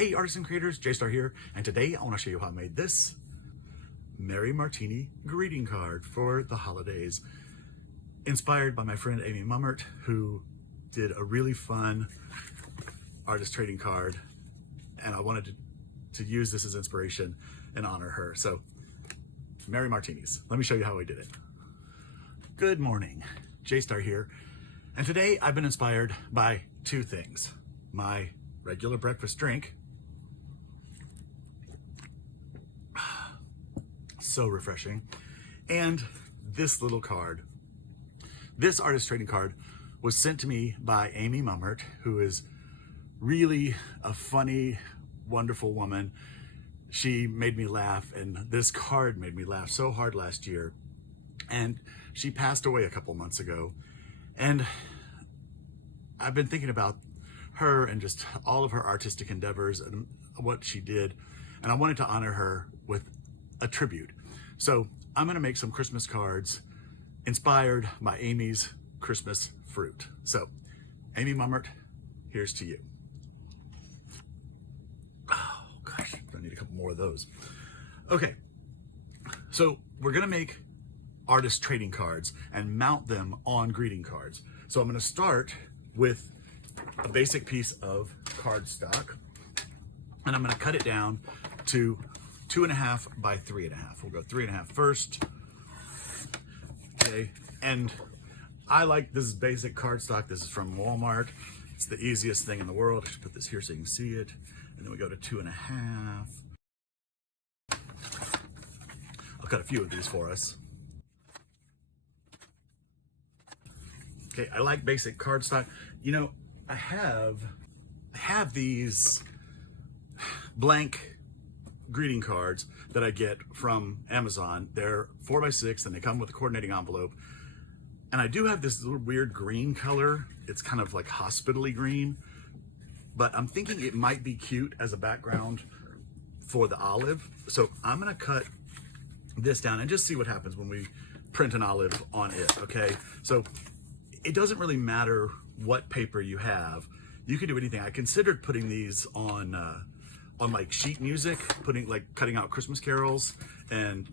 Hey artists and creators, J-Star here, and today I want to show you how I made this Merry Martini greeting card for the holidays. Inspired by my friend Amy Mummert, who did a really fun artist trading card, and I wanted to use this as inspiration and honor her. So, Merry Martinis. Let me show you how I did it. Good morning, J-Star here, and today I've been inspired by two things. My regular breakfast drink, so refreshing, and this little card. This artist trading card was sent to me by Amy Mummert, who is really a funny, wonderful woman. She made me laugh, and this card made me laugh so hard last year. And she passed away a couple months ago. And I've been thinking about her and just all of her artistic endeavors and what she did. And I wanted to honor her with a tribute. So I'm gonna make some Christmas cards inspired by Amy's Christmas fruit. So Amy Mummert, here's to you. Oh gosh, I need a couple more of those. Okay, so we're gonna make artist trading cards and mount them on greeting cards. So I'm gonna start with a basic piece of cardstock, and I'm gonna cut it down to 2.5 by 3.5. We'll go 3.5 first. Okay, and I like this basic cardstock. This is from Walmart. It's the easiest thing in the world. I should put this here so you can see it. And then we go to 2.5. I'll cut a few of these for us. Okay, I like basic cardstock. You know, I have these blank greeting cards that I get from Amazon. They're 4x6 and they come with a coordinating envelope. And I do have this little weird green color. It's kind of like hospital-y green, but I'm thinking it might be cute as a background for the olive. So I'm gonna cut this down and just see what happens when we print an olive on it, okay? So it doesn't really matter what paper you have. You can do anything. I considered putting these on like sheet music, cutting out Christmas carols and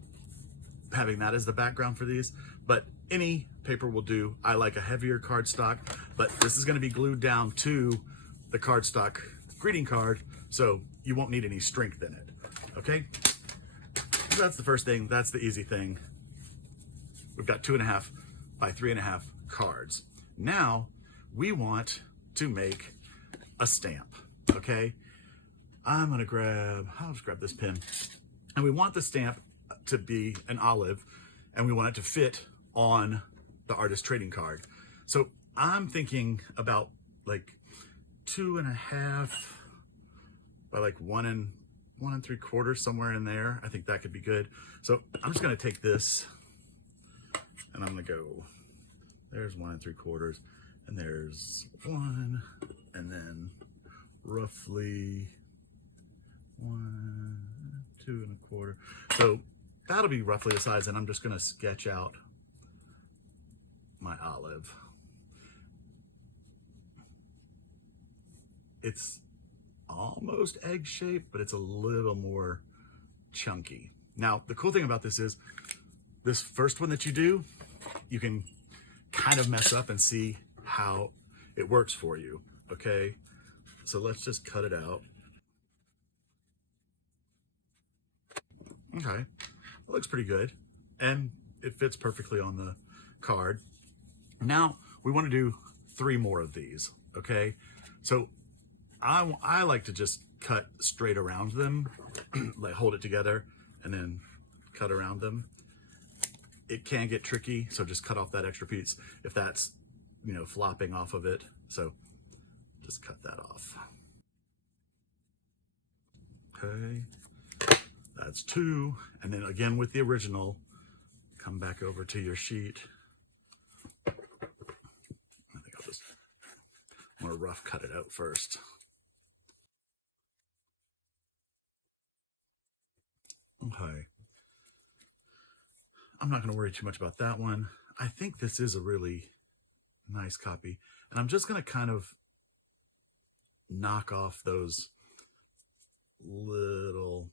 having that as the background for these, but any paper will do. I like a heavier cardstock, but this is gonna be glued down to the cardstock greeting card, so you won't need any strength in it, okay? So that's the first thing, that's the easy thing. We've got 2.5 by 3.5 cards. Now, we want to make a stamp, okay? I'll just grab this pen. And we want the stamp to be an olive, and we want it to fit on the artist trading card. So I'm thinking about like 2.5 by like 1 3/4, somewhere in there. I think that could be good. So I'm just gonna take this and I'm gonna go, there's 1 3/4, and there's 1, and then roughly 1, 2 1/4. So that'll be roughly the size, and I'm just gonna sketch out my olive. It's almost egg shaped, but it's a little more chunky. Now, the cool thing about this is this first one that you do, you can kind of mess up and see how it works for you, okay? So let's just cut it out. Okay, it looks pretty good, and it fits perfectly on the card. Now, we want to do 3 more of these, okay? So I like to just cut straight around them, like hold it together, and then cut around them. It can get tricky, so just cut off that extra piece if that's, you know, flopping off of it. So just cut that off. Okay, that's 2. And then again with the original, come back over to your sheet. I'm gonna rough cut it out first. Okay. I'm not gonna worry too much about that one. I think this is a really nice copy. And I'm just gonna kind of knock off those little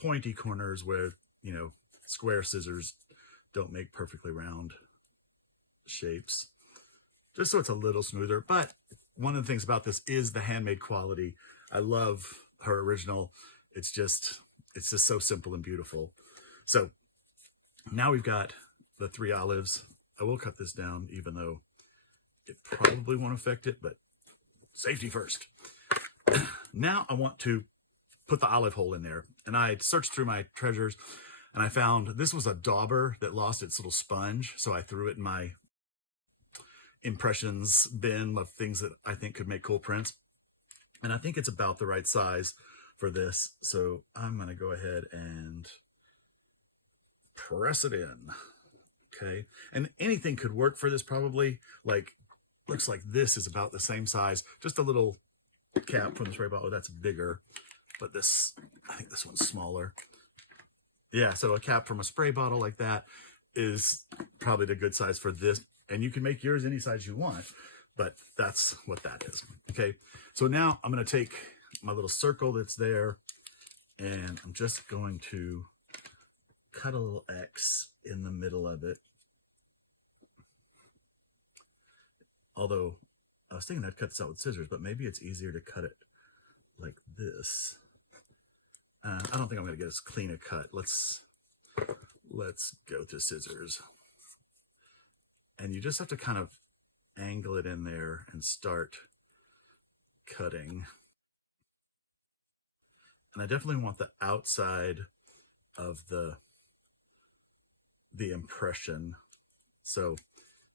pointy corners where, you know, square scissors don't make perfectly round shapes, just so it's a little smoother. But one of the things about this is the handmade quality. I love her original. It's just so simple and beautiful. So now we've got the 3 olives. I will cut this down, even though it probably won't affect it, but safety first. Now I want to put the olive hole in there. And I searched through my treasures and I found this was a dauber that lost its little sponge. So I threw it in my impressions bin of things that I think could make cool prints. And I think it's about the right size for this. So I'm going to go ahead and press it in. Okay. And anything could work for this probably. Like, looks like this is about the same size. Just a little cap from the spray bottle. That's bigger. But this, I think this one's smaller. Yeah, so a cap from a spray bottle like that is probably the good size for this. And you can make yours any size you want, but that's what that is. Okay, so now I'm going to take my little circle that's there, and I'm just going to cut a little X in the middle of it. Although I was thinking I'd cut this out with scissors, but maybe it's easier to cut it like this. I don't think I'm going to get as clean a cut. Let's go to scissors. And you just have to kind of angle it in there and start cutting. And I definitely want the outside of the impression. So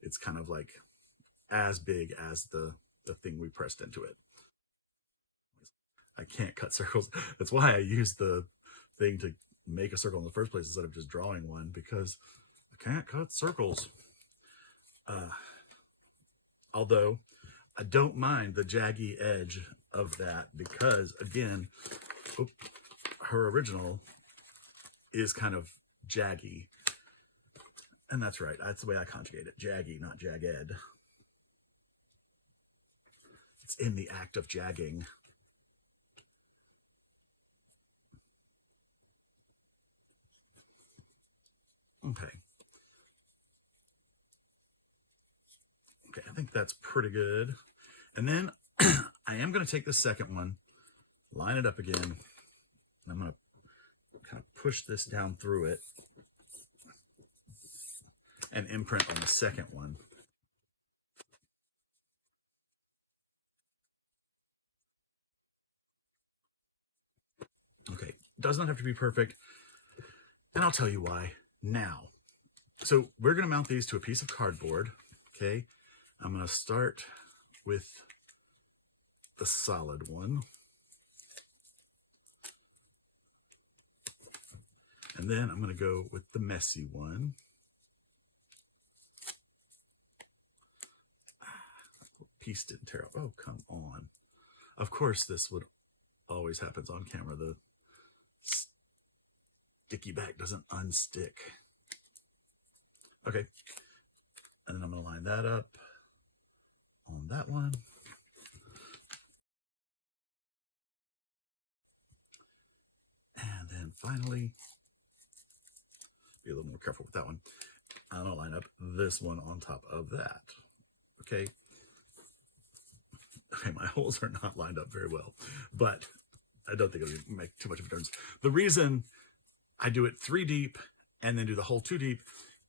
it's kind of like as big as the thing we pressed into it. I can't cut circles. That's why I use the thing to make a circle in the first place instead of just drawing one, because I can't cut circles. Although I don't mind the jaggy edge of that, because again, her original is kind of jaggy. And that's right. That's the way I conjugate it. Jaggy, not jagged. It's in the act of jagging. Okay. Okay, I think that's pretty good. And then I am going to take the second one, line it up again, and I'm going to kind of push this down through it and imprint on the second one. Okay, does not have to be perfect, and I'll tell you why now. So we're going to mount these to a piece of cardboard. Okay, I'm going to start with the solid one, and then I'm going to go with the messy one. Piece didn't tear up. Oh, come on. Of course, this would always happens on camera. The sticky back doesn't unstick. Okay. And then I'm going to line that up on that one. And then finally, be a little more careful with that one. I'm going to line up this one on top of that. Okay. Okay, my holes are not lined up very well, but I don't think it'll make too much of a difference. The reason I do it 3 deep and then do the hole 2 deep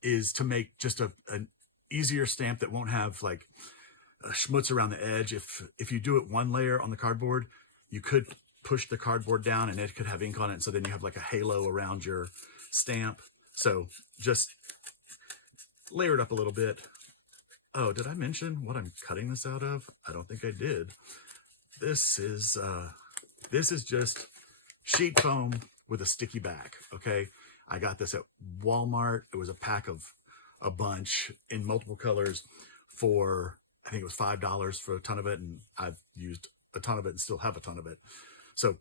is to make just an easier stamp that won't have like a schmutz around the edge. If you do it 1 layer on the cardboard, you could push the cardboard down and it could have ink on it. So then you have like a halo around your stamp. So just layer it up a little bit. Oh, did I mention what I'm cutting this out of? I don't think I did. This is just sheet foam with a sticky back, okay? I got this at Walmart. It was a pack of a bunch in multiple colors for, I think it was $5 for a ton of it, and I've used a ton of it and still have a ton of it. So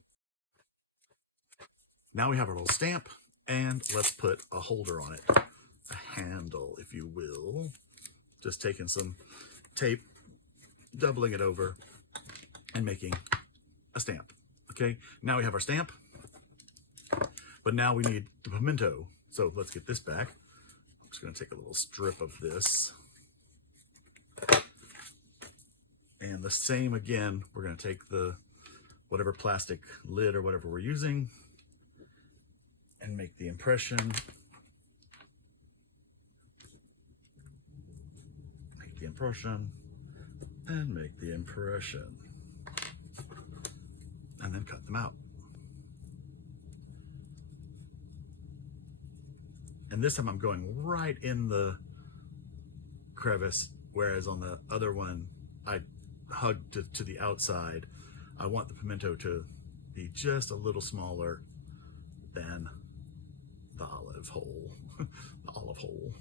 now we have our little stamp, and let's put a holder on it, a handle, if you will. Just taking some tape, doubling it over, and making a stamp. Okay, now we have our stamp, but now we need the pimento. So let's get this back. I'm just gonna take a little strip of this. And the same again, we're gonna take the whatever plastic lid or whatever we're using and make the impression. Make the impression and make the impression. And then cut them out. And this time I'm going right in the crevice, whereas on the other one, I hugged to the outside. I want the pimento to be just a little smaller than the olive hole. The olive hole.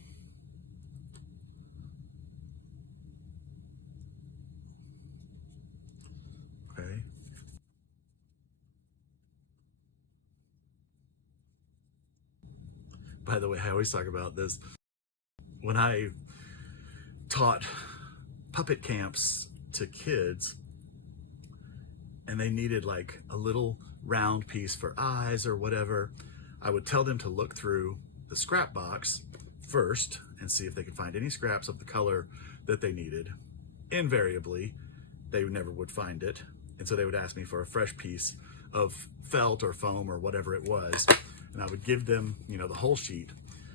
Okay. By the way, I always talk about this. When I taught puppet camps to kids and they needed like a little round piece for eyes or whatever, I would tell them to look through the scrap box first and see if they could find any scraps of the color that they needed. Invariably, they never would find it. And so they would ask me for a fresh piece of felt or foam or whatever it was. And I would give them, you know, the whole sheet,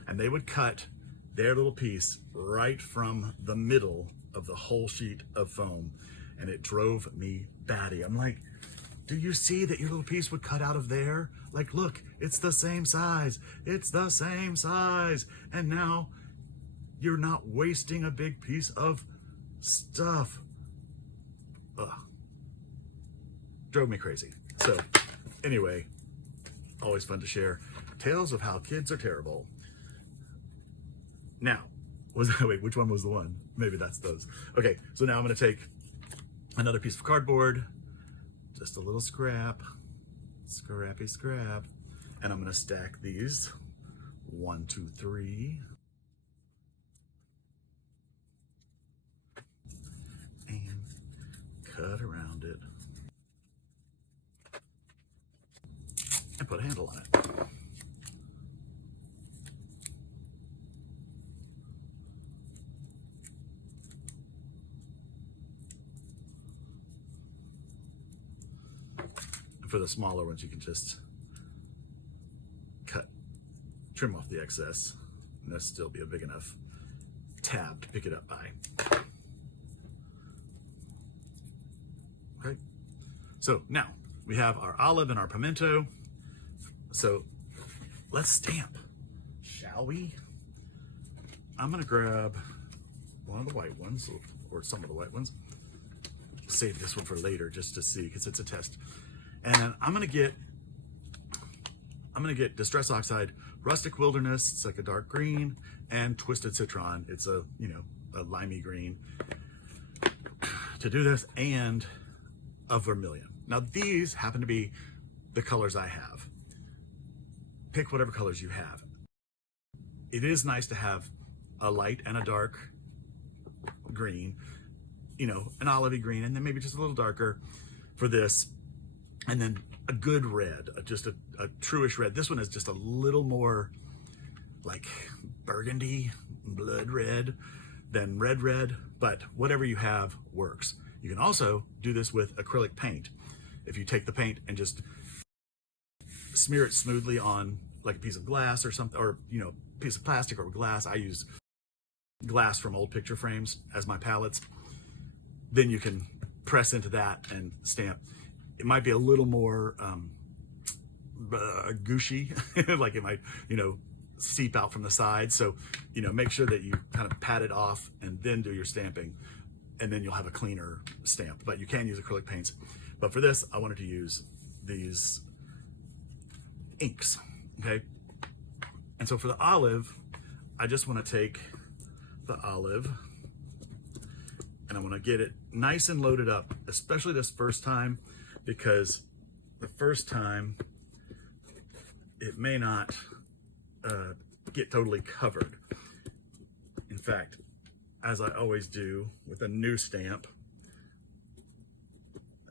and they would cut their little piece right from the middle of the whole sheet of foam. And it drove me batty. I'm like, do you see that your little piece would cut out of there? Like, look, it's the same size. It's the same size. And now you're not wasting a big piece of stuff. Ugh. Drove me crazy. So anyway, always fun to share tales of how kids are terrible. Now, wait, which one was the one? Maybe that's those. Okay, so now I'm gonna take another piece of cardboard, just a little scrap, scrappy scrap, and I'm gonna stack these 1, 2, 3. And cut around it. And put a handle on it. And for the smaller ones, you can just trim off the excess, and that'll still be a big enough tab to pick it up by. Okay, so now we have our olive and our pimento. So let's stamp, shall we? I'm gonna grab one of the white ones, or some of the white ones. Save this one for later just to see, because it's a test. And I'm gonna get Distress Oxide, Rustic Wilderness, it's like a dark green, and Twisted Citron, it's a, you know, a limey green, to do this, and a vermilion. Now these happen to be the colors I have. Pick whatever colors you have. It is nice to have a light and a dark green, you know, an olivey green, and then maybe just a little darker for this, and then a good red, just a truish red. This one is just a little more like burgundy, blood red than red, but whatever you have works. You can also do this with acrylic paint. If you take the paint and just smear it smoothly on like a piece of glass or something, or, you know, piece of plastic or glass. I use glass from old picture frames as my palettes. Then you can press into that and stamp. It might be a little more gushy, like it might, you know, seep out from the side. So, you know, make sure that you kind of pat it off and then do your stamping, and then you'll have a cleaner stamp. But you can use acrylic paints. But for this, I wanted to use these inks, okay? And so for the olive, I just want to take the olive and I want to get it nice and loaded up, especially this first time, because the first time it may not get totally covered. In fact, as I always do with a new stamp,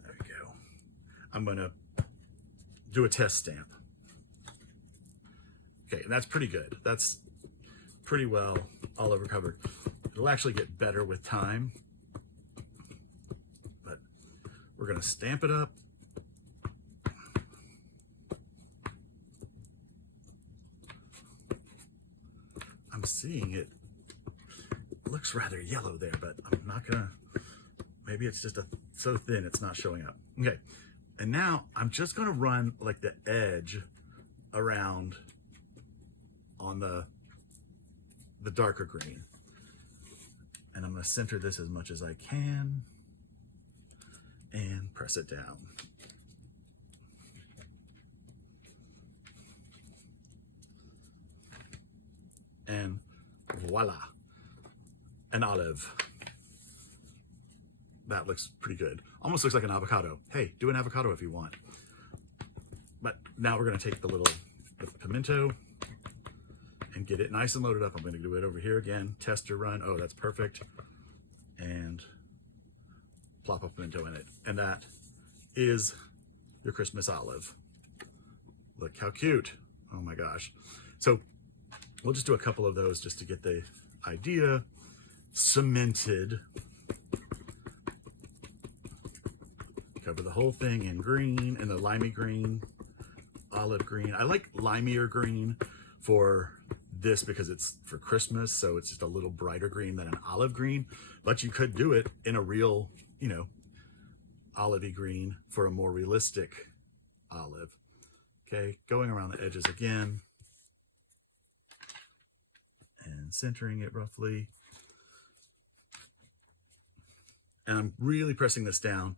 there we go, I'm going to do a test stamp. Okay, and that's pretty good. That's pretty well all over covered. It'll actually get better with time, but we're gonna stamp it up. I'm seeing it looks rather yellow there, but I'm not gonna, maybe it's just so thin it's not showing up. Okay, and now I'm just gonna run like the edge around on the darker green. And I'm gonna center this as much as I can and press it down. And voila, an olive. That looks pretty good. Almost looks like an avocado. Hey, do an avocado if you want. But now we're gonna take the pimento and get it nice and loaded up. I'm gonna do it over here again, tester run. Oh, that's perfect. And plop a pimento in it. And that is your Christmas olive. Look how cute. Oh my gosh. So we'll just do a couple of those just to get the idea cemented. Cover the whole thing in green, in the limey green, olive green. I like limier green for this because it's for Christmas, so it's just a little brighter green than an olive green, but you could do it in a real, you know, olivey green for a more realistic olive. Okay, going around the edges again and centering it roughly. And I'm really pressing this down.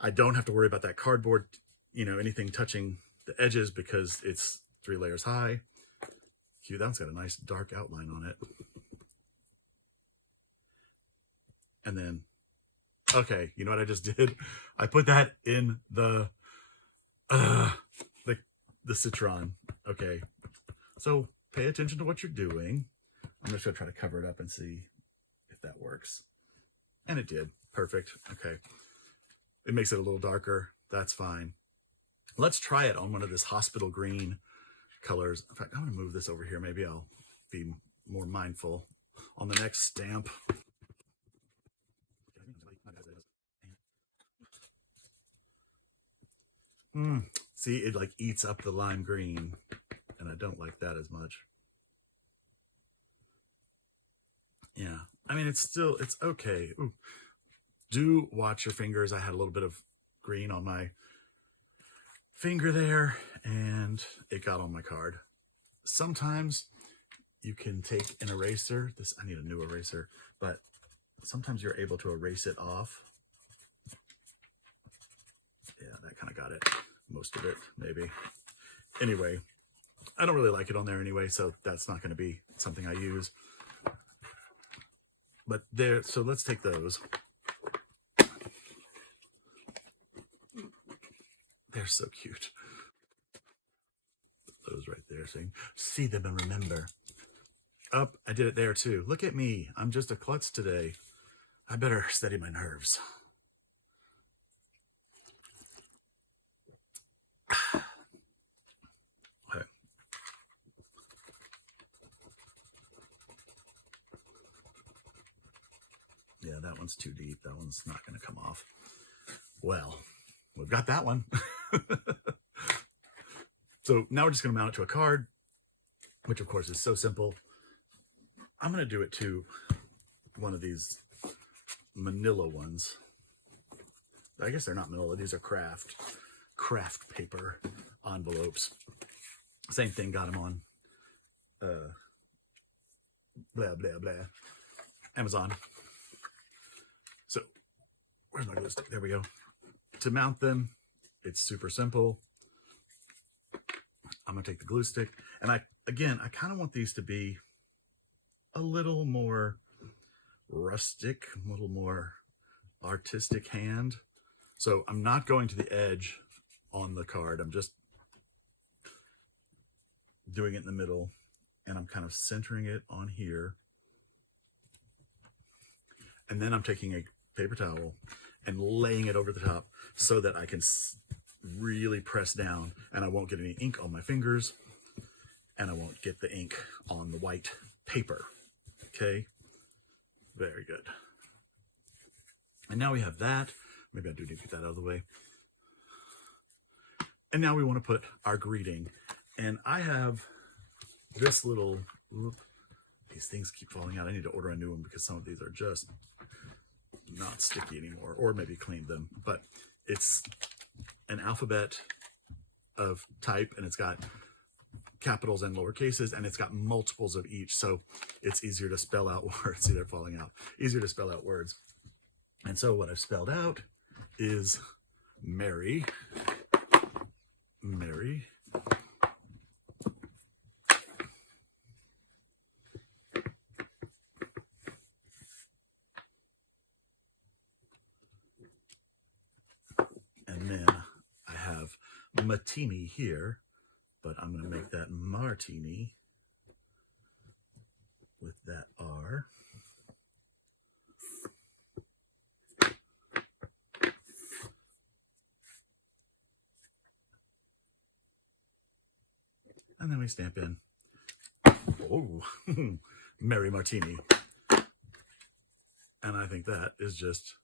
I don't have to worry about that cardboard, you know, anything touching the edges because it's 3 layers high. Cute, that one's got a nice dark outline on it. And then, okay, you know what I just did? I put that in the citron. Okay, so pay attention to what you're doing. I'm just gonna try to cover it up and see if that works. And it did, perfect, okay. It makes it a little darker, that's fine. Let's try it on one of this hospital green colors. In fact, I'm gonna move this over here. Maybe I'll be more mindful on the next stamp. See, it like eats up the lime green, and I don't like that as much. Yeah, I mean, it's okay. Ooh. Do watch your fingers. I had a little bit of green on my finger there, and it got on my card. Sometimes you can take an eraser. I need a new eraser, but sometimes you're able to erase it off. Yeah, that kind of got it. Most of it, maybe. Anyway, I don't really like it on there anyway, so that's not going to be something I use. But there, so let's take those. They're so cute. Those right there, so you can see them and remember. Up, I did it there too. Look at me. I'm just a klutz today. I better steady my nerves. Okay. Yeah, that one's too deep. That one's not going to come off. Well, we've got that one. So now we're just going to mount it to a card, which of course is so simple. I'm going to do it to one of these manila ones. I guess they're not manila. These are craft paper envelopes. Same thing, got them on blah, blah, blah. Amazon. So where's my glue stick? There we go. To mount them, it's super simple. I'm gonna take the glue stick, and I kind of want these to be a little more rustic, a little more artistic hand. So I'm not going to the edge on the card. I'm just doing it in the middle, and I'm kind of centering it on here. And then I'm taking a paper towel and laying it over the top so that I can really press down, and I won't get any ink on my fingers, and I won't get the ink on the white paper. Okay, very good. And now we have that. Maybe I do need to get that out of the way. And now we want to put our greeting. And I have this little, these things keep falling out. I need to order a new one because some of these are just not sticky anymore, or maybe clean them. But it's an alphabet of type, and it's got capitals and lower cases, and it's got multiples of each, so it's easier to spell out words. See, they're falling out. Easier to spell out words. And so what I've spelled out is Mary. Mary. And then I have MARTINI here, but I'm going to make that MARTINI with that R. And then we stamp in, oh, Mary Martini. And I think that is just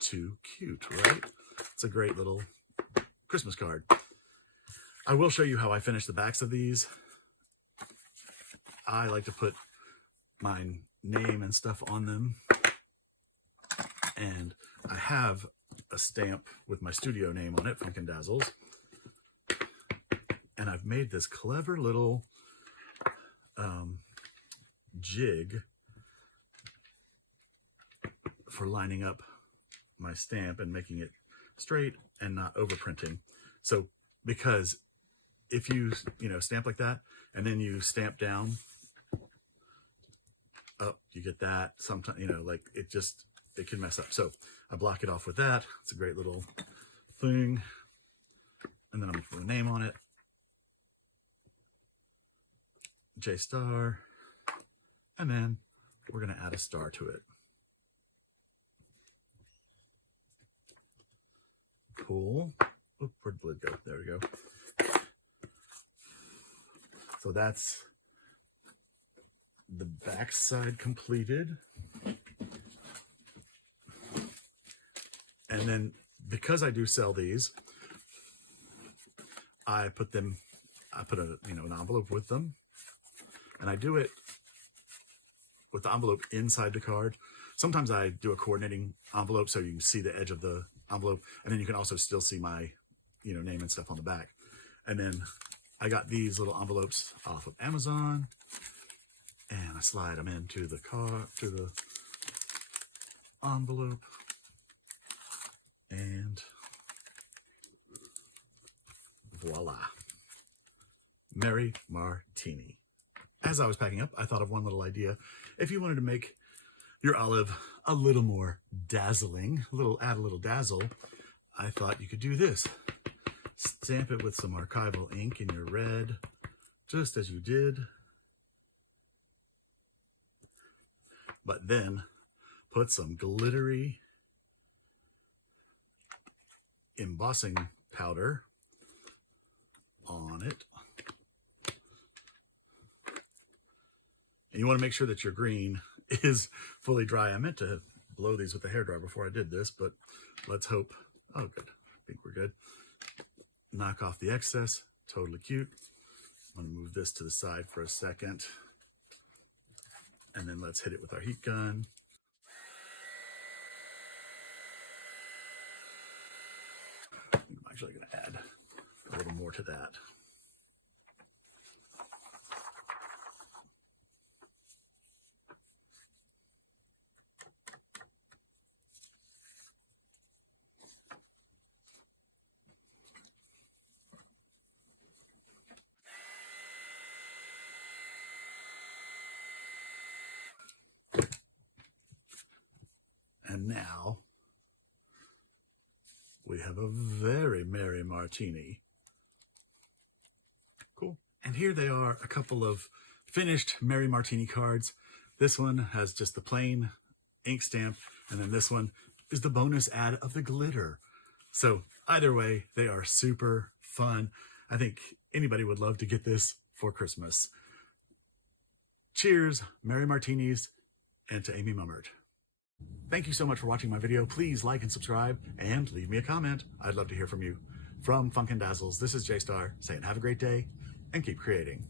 too cute, right? It's a great little Christmas card. I will show you how I finish the backs of these. I like to put my name and stuff on them. And I have a stamp with my studio name on it from Dazzles. And I've made this clever little jig for lining up my stamp and making it straight and not overprinting. So, because if you stamp like that and then you stamp down, oh, you get that sometimes, like it can mess up. So I block it off with that. It's a great little thing. And then I'm gonna put a name on it. J star, and then we're going to add a star to it. Cool. Oh, where'd the lid go? There we go. So that's the back side completed. And then because I do sell these, I put an envelope with them. And I do it with the envelope inside the card. Sometimes I do a coordinating envelope so you can see the edge of the envelope, and then you can also still see my, name and stuff on the back. And then I got these little envelopes off of Amazon, and I slide them into the envelope, and voila, Mary Martini. As I was packing up, I thought of one little idea. If you wanted to make your olive a little more dazzling, add a little dazzle, I thought you could do this. Stamp it with some archival ink in your red, just as you did. But then put some glittery embossing powder on it. And you want to make sure that your green is fully dry. I meant to blow these with the hairdryer before I did this, but let's hope. Oh, good. I think we're good. Knock off the excess. Totally cute. I'm going to move this to the side for a second. And then let's hit it with our heat gun. I'm actually going to add a little more to that. And now we have a very Mary Martini. Cool. And here they are, a couple of finished Mary Martini cards. This one has just the plain ink stamp, and then this one is the bonus add of the glitter. So Either way, they are super fun. I think anybody would love to get this for Christmas. Cheers, Merry Martinis, and to Amy Mummert. Thank you so much for watching my video. Please like and subscribe and leave me a comment. I'd love to hear from you. From Funkin' Dazzles, this is J-Star saying have a great day and keep creating.